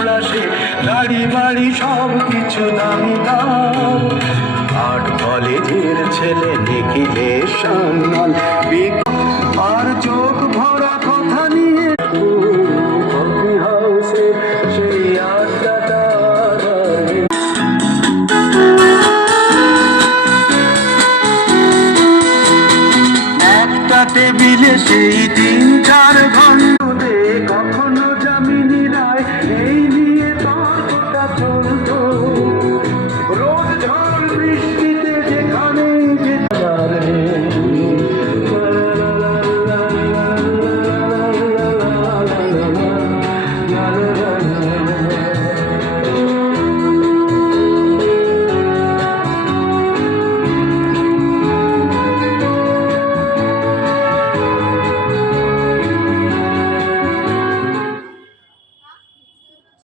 ফোড়াসে গাড়ি বাড়ি সব কিছু দামি দাম। আর্ট কলেজের ছেলে নিখিলের সান্যাল আর চোখ ভরা কথা নিয়ে কফি হাউসে সেই আড্ডাটা। একটা টেবিলে সেই 3-4 ঘন্টা